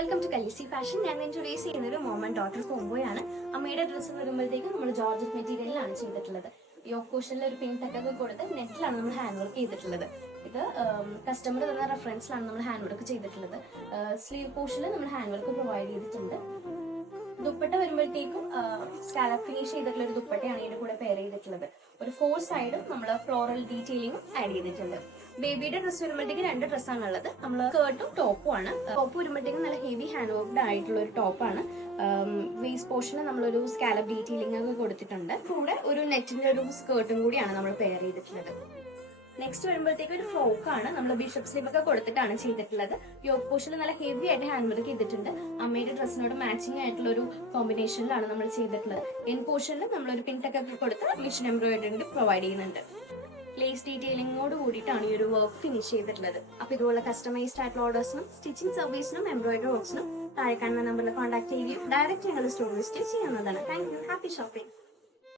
Welcome to Khaleesi fashion. ഞാൻ introduce ചെയ്യുന്ന ഒരു മോം ആൻഡ് ഡോട്ടർ കോംബോയാണ്. അമ്മയുടെ ഡ്രസ്സ് വരുമ്പോഴത്തേക്കും നമ്മൾ ജോർജറ്റ് മെറ്റീരിയലിലാണ് ചെയ്തിട്ടുള്ളത്. യോക്ക് പോർഷനിൽ ഒരു പിങ്ക് ടക്കൊക്കെ കൊടുത്ത് നെറ്റിലാണ് നമ്മൾ ഹാൻഡ് വർക്ക് ചെയ്തിട്ടുള്ളത്. ഇത് കസ്റ്റമർ തന്ന റെഫറൻസിലാണ് നമ്മൾ ഹാൻഡ് വർക്ക് ചെയ്തിട്ടുള്ളത്. സ്ലീവ് പോർഷനിൽ നമ്മൾ ഹാൻഡ് വർക്ക് പ്രൊവൈഡ് ചെയ്തിട്ടുണ്ട്. ദുപ്പട്ട വരുമ്പോഴത്തേക്കും സ്കാലപ്പ് ഫിനിഷ് ചെയ്തിട്ടുള്ള ഒരു ദുപ്പട്ടയാണ് ഇതിന്റെ കൂടെ പെയർ ചെയ്തിട്ടുള്ളത്. ഒരു 4 സൈഡും നമ്മൾ ഫ്ലോറൽ ഡീറ്റെയിലിംഗും ആഡ് ചെയ്തിട്ടുണ്ട്. ബേബിയുടെ ഡ്രസ്സ് വരുമ്പോഴത്തേക്ക് 2 ഡ്രസ്സാണ് ഉള്ളത്. നമ്മൾ സ്കേർട്ടും ടോപ്പും ആണ്. ടോപ്പ് വരുമ്പോഴത്തേക്കും നല്ല ഹെവി ഹാൻഡ് വർക്ക്ഡ് ആയിട്ടുള്ള ഒരു ടോപ്പാണ്. വേസ്റ്റ് പോർഷന് നമ്മളൊരു സ്കാലപ്പ് ഡീറ്റെയിലിംഗ് ഒക്കെ കൊടുത്തിട്ടുണ്ട്. കൂടെ ഒരു നെറ്റിന്റെ ഒരു സ്കേർട്ടും കൂടിയാണ് നമ്മൾ പെയർ ചെയ്തിട്ടുള്ളത്. നെക്സ്റ്റ് വരുമ്പോഴത്തേക്ക് ഒരു ഫ്രോക്കാണ്. നമ്മൾ ബിഷപ്പ് സ്ലീവ് ഒക്കെ കൊടുത്തിട്ടാണ് ചെയ്തിട്ടുള്ളത്. യോക്ക് പോർഷനിൽ നല്ല ഹെവി ആയിട്ട് ഹാൻഡ് വർക്ക് ചെയ്തിട്ടുണ്ട്. അമ്മയുടെ ഡ്രസ്സിനോട് മാച്ചിങ് ആയിട്ടുള്ള ഒരു കോമ്പിനേഷനിലാണ് നമ്മൾ ചെയ്തിട്ടുള്ളത്. എൻ പോർഷനിൽ നമ്മളൊരു പിൻടക്കൊക്കെ കൊടുത്ത് മിഷൻ എംബ്രോയിഡറി പ്രൊവൈഡ് ചെയ്യുന്നുണ്ട്. ലേസ് ഡീറ്റെയിലിംഗോട് കൂടിയിട്ടാണ് ഈ ഒരു വർക്ക് ഫിനിഷ് ചെയ്തിട്ടുള്ളത്. അപ്പൊ ഇതുപോലെ കസ്റ്റമൈസ്ഡ് ആയിട്ടുള്ള ഓർഡേഴ്സിനും സ്റ്റിച്ചിങ് സർവീസിനും എംബ്രോയിഡറി വർക്സിനും താഴെ കാണുന്ന നമ്പറിൽ കോൺടാക്ട് ചെയ്യുകയും ഡയറക്റ്റ് ഞങ്ങളുടെ സ്റ്റോർ വിസിറ്റ് ചെയ്യാവുന്നതാണ്. Thank you. Happy shopping.